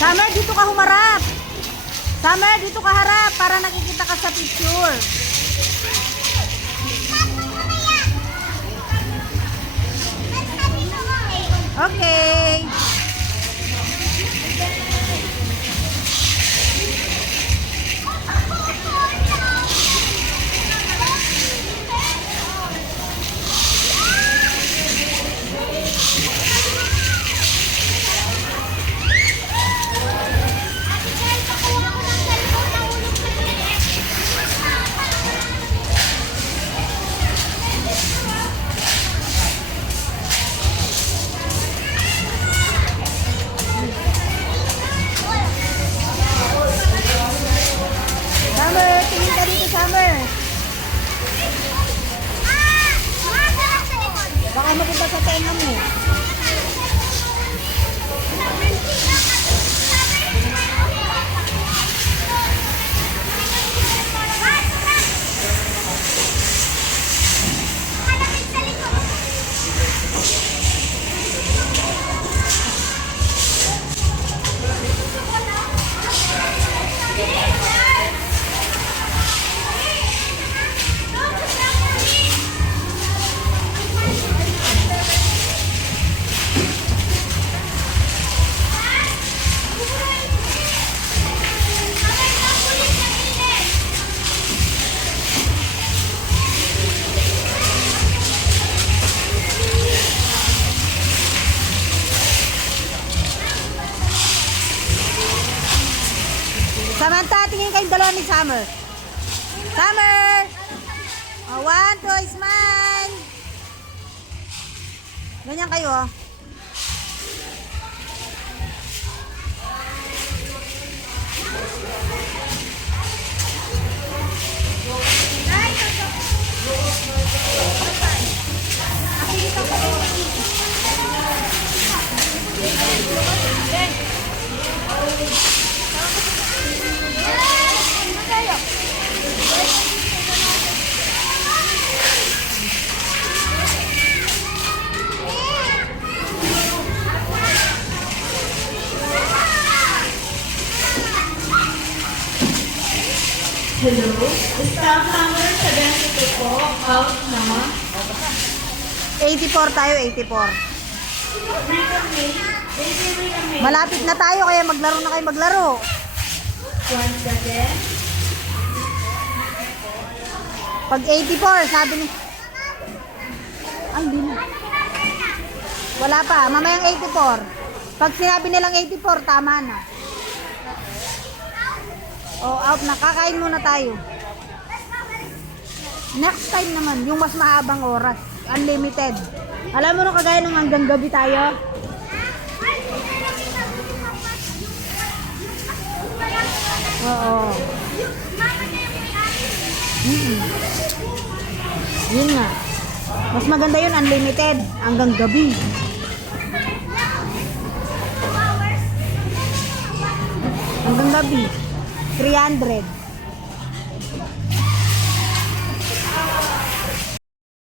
Summer, dito ka humarap. Summer, dito ka harap para nakikita ka sa picture. Okay. Summer, tingin ka dito, Summer. Baka mapunta sa tenga mo. Samantha, tingin kayong dalawa ni Summer. Summer! Oh, 1, 2, smile! Ganyan kayo, oh. Hello? Staff number 72 po. Out na. 84 tayo, 84. Malapit na tayo, kaya maglaro na kayo maglaro. Once again. Pag 84, sabi ni... Ay, hindi na. Wala pa, mamayang 84. Pag sinabi nilang 84, tama na. Oh, out na. Kakain muna tayo. Next time naman, yung mas mahabang oras. Unlimited. Alam mo nung kagaya nung hanggang gabi tayo? Oo. Yun nga. Mas maganda yun, unlimited. Hanggang gabi. Hanggang gabi. 300.